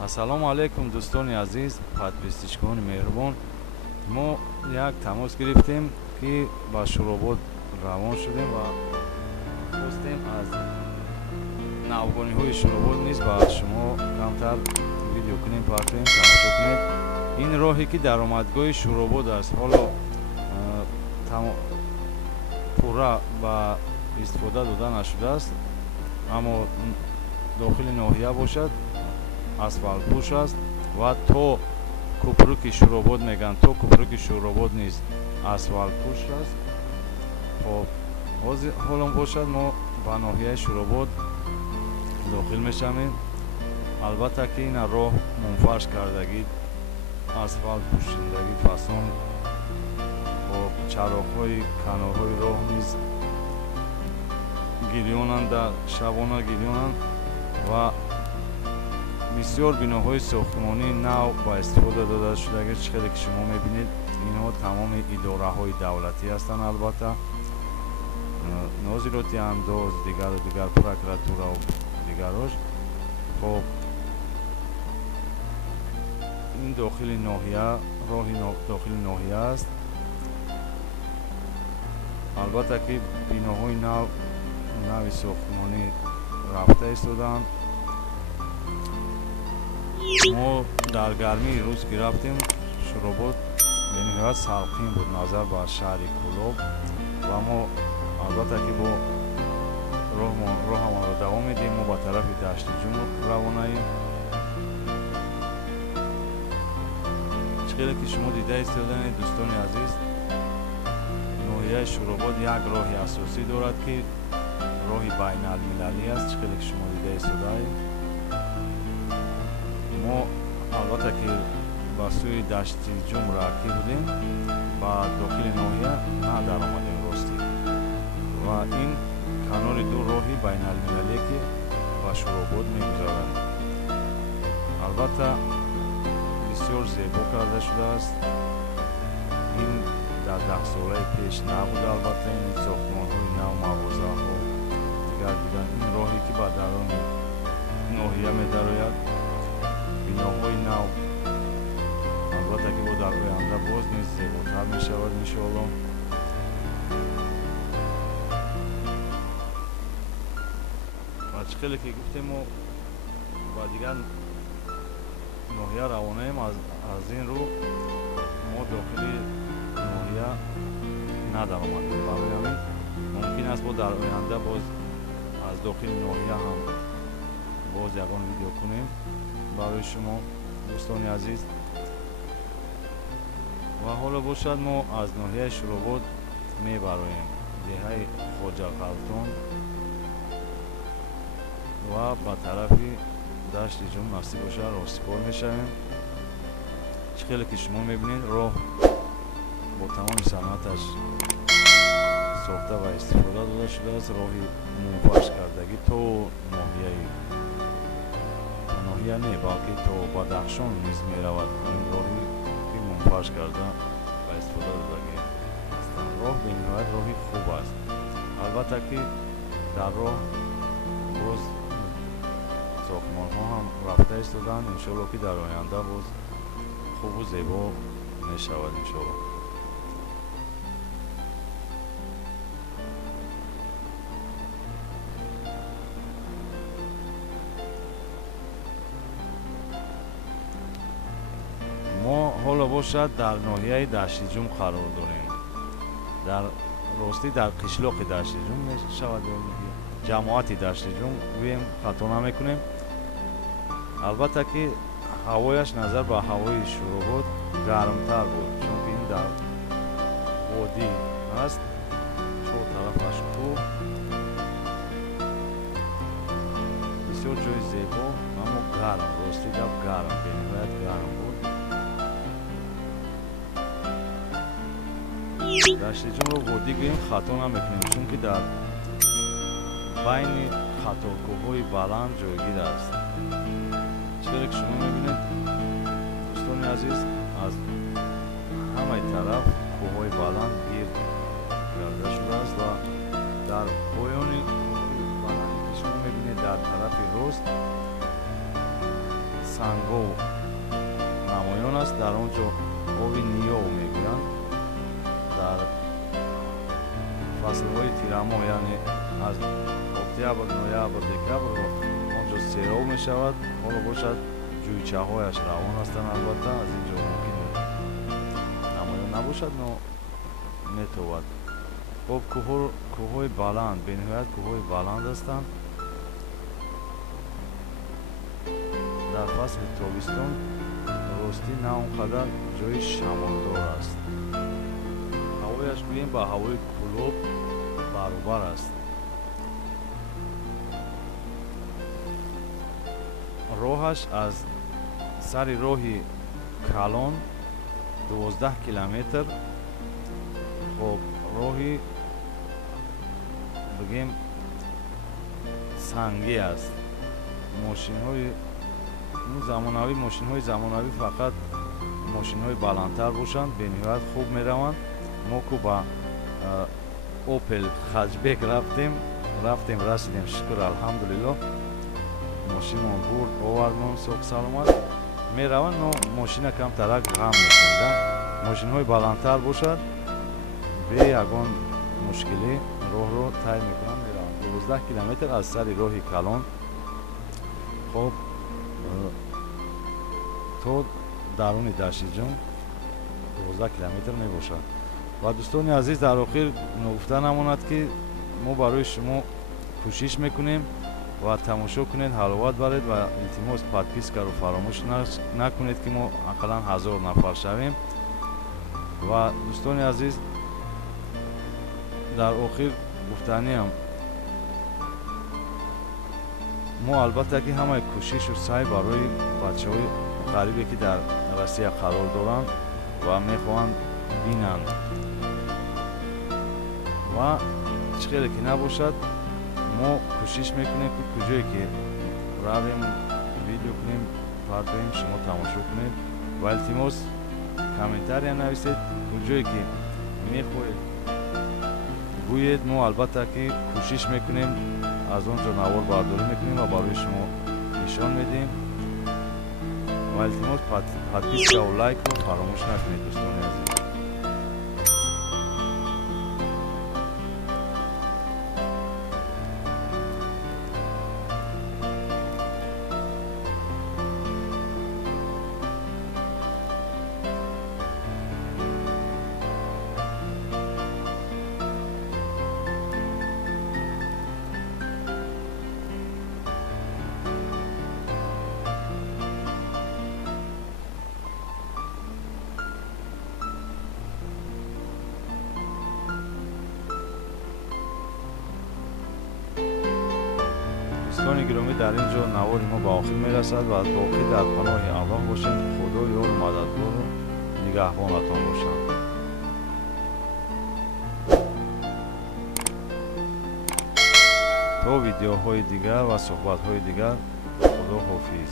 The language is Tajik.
ассалому алайкум дӯстони азиз, подписчикони меҳрубон. Мо як тамос гирифтем ки ба Шуробод равон шудем ва хостем аз навгониҳои Шуробод низ ба шумо камтар видеоклип партоем, тамошо кунед. ин роҳе ки даромадгоҳи Шуробод аст, ҳоло пурра ба истифода дода нашудааст, аммо дохили ноҳия бошад, асфалтпӯш аст ва то кӯпруки Шуробод мегӯянд, то кӯпруки Шуробод низ асфалтпӯш аст. хоб ҳоло бошад мо ба ноҳияи Шуробод дохил мешавем. албатта ки ин роҳ мунфарш кардагӣ, асфалт пӯшидагӣ фасон, хоб чароғҳои канорҳои роҳ низ гирёнанд, дар шабона гирёнанд ва бисёр биноҳои сохтмонии нав ба истифода дода шудаги хеле ки шумо мебинед. инҳо тамоми идораҳои давлатӣ ҳастанд, албатта нозироти андоз, дигару дигар прокуратура дигарош. хоб ин дохили ноҳия, роҳи дохили ноҳия аст. албатта ки биноҳои нави сохтмонӣ рафта истодаанд. мо дар гармии рӯз ки рафтем, Шуробод бениҳоят салқин буд назар ба шаҳри Кӯлоб ва мо албатта ки бо роҳамонро давом медиҳем. мо ба тарафи дашти ҷум равонаем. чиқдре ки шумо дида истоданед, дӯстони азиз, ноҳияи Шуробод як роҳи асосӣ дорад ки роҳи байналмилалӣ аст. чиқдре ки шумо дида истодаед, мо албатта ки ба сӯи дашти ҷум равки будем, ба дохили ноҳия надаромадем ростӣ. ва ин канори ду роҳи байналмилалие ки ба Шуробод мегузарад. албатта бисёр зебо карда шудааст. ин дар 10 солаи пеш набуд. албатта ин сохтмонҳои нав, мағозаҳо, дигар ин роҳе ки ба дарони ноҳия медарояд, биноҳои нав, албатта ки бо дар оянда боз низ зеботар мешавад иншоалло. ва чӣ хеле ки гуфтем, мо ба дигар ноҳия равонаем. аз ин рӯ мо дохили ноҳия надаромадем. барои ҳамин мумкин аст бо дар оянда боз аз дохили ноҳия ҳам боз ягон видео кунем барои шумо, дӯстони азиз. ва ҳоло бошад мо аз ноҳияи Шуробод мебароем деҳаи Хоҷақалтон ва ба тарафи дашти ҷум насиб бошад ростикор мешавем. чӣ хеле ки шумо мебинед, роҳ бо тамоми санъаташ сохта ва истифода дода шудааст. роҳи мунфарш кардагӣ то ноҳия не, балки то Бадахшон низ меравад. ин роҳи ки мунфарш карда ба истифода додагӣ ҳастанд. роҳ бениҳоят роҳи хуб аст. албатта ки дар роҳ боз сохтмонҳо ҳам рафта истодаанд. иншоалло ки дар оянда боз хубу зебо мешавад иншоалло. мо ҳоло бошад дар ноҳияи дашти ҷум қарор дорем. дар ростӣ дар қишлоқи дашти ҷум мешавад, ҷамоати дашти ҷум гӯем, хато намекунем. албатта ки ҳавояш назар ба ҳавои Шуробод гармтар буд, чунки ин дар водӣ аст, чор тарафаш кӯҳ, бисёр ҷои зебо, аммо гарм, ростӣ гап гарм, бениҳоят гарм буд. дашти ҷумро водӣ гӯем, хато намекунем, чунки дар байни хатокӯҳҳои баланд ҷойгир аст. чиқдре ки шумо мебинед, дӯстони азиз, аз ҳамаи тараф кӯҳҳои баланд гирд карда шудааст ва дар поёни баланде ки шумо мебинед, дар тарафи рост санго намоён аст. дар он ҷо оби ниёв мегӯянд. дар фаслҳои тирамоҳ, яъне аз октябр, ноябр, декабр он ҷо сероб мешавад. ҳоло бошад ҷӯйчаҳояш равон ҳастанд. албатта аз ин ҷо мумкин намоён набошад, но метовад. хоб кӯҳҳои баланд, бениҳоят кӯҳҳои баланд ҳастанд. дар фасли тобистон ростӣ на он қадар ҷои шамолдор аст. ҳавояш гӯем ба ҳавои кӯлоб баробар аст. роҳаш аз сари роҳи калон 12 километр, хоб роҳи бигем сангӣ аст. мошинҳои замонавӣ фақат мошинҳои баландтар бошанд, бениҳоят хуб мераванд. мо ку ба опел хаҷбек рафтем, расидем, шукр алҳамдулиллоҳ. мошинмон бурд, овардмон соҳ саломат мераванд, но мошина камтарак ғам мекунда. мошинҳои баландтар бошад, бе ягон мушкилӣ роҳро тай мекунанд, мераванд. 12 километр аз сари роҳи калон хоб то даруни дашти ҷум 12 километр мебошад. ва дӯстони азиз, дар охир нагуфта намонад ки мо барои шумо кӯшиш мекунем ва тамошо кунед, ҳаловат баред ва илтимос подпискаро фаромӯш накунед ки мо ақаллан 1000 нафар шавем. ва дӯстони азиз, дар охир гуфтаниам, мо албатта ки ҳамаи кӯшишу сай барои бачаҳои ғарибе ки дар Россия қарор доранд ва мехоҳанд бинанд ва ҳеҷ хеле ки набошад, мо кӯшиш мекунем ки куҷое ки равем видео кунем, партоем, шумо тамошо кунед ва илтимос комментария нависед. куҷое ки мехоҳед гӯед, мо албатта ки кӯшиш мекунем, аз он ҷо навор бардорӣ мекунем ва барои шумо нишон медиҳем. ва илтимос подпискаву лайкро фаромӯш накунед дӯстони азиз. дӯстони гиромӣ, дар ин ҷо навори мо ба охир мерасад ва боқӣ дар паноҳи Аллоҳ бошед. худо ёру мададкору нигаҳбонатон бошад. то видеоҳои дигар ва суҳбатҳои дигар, худо ҳофиз.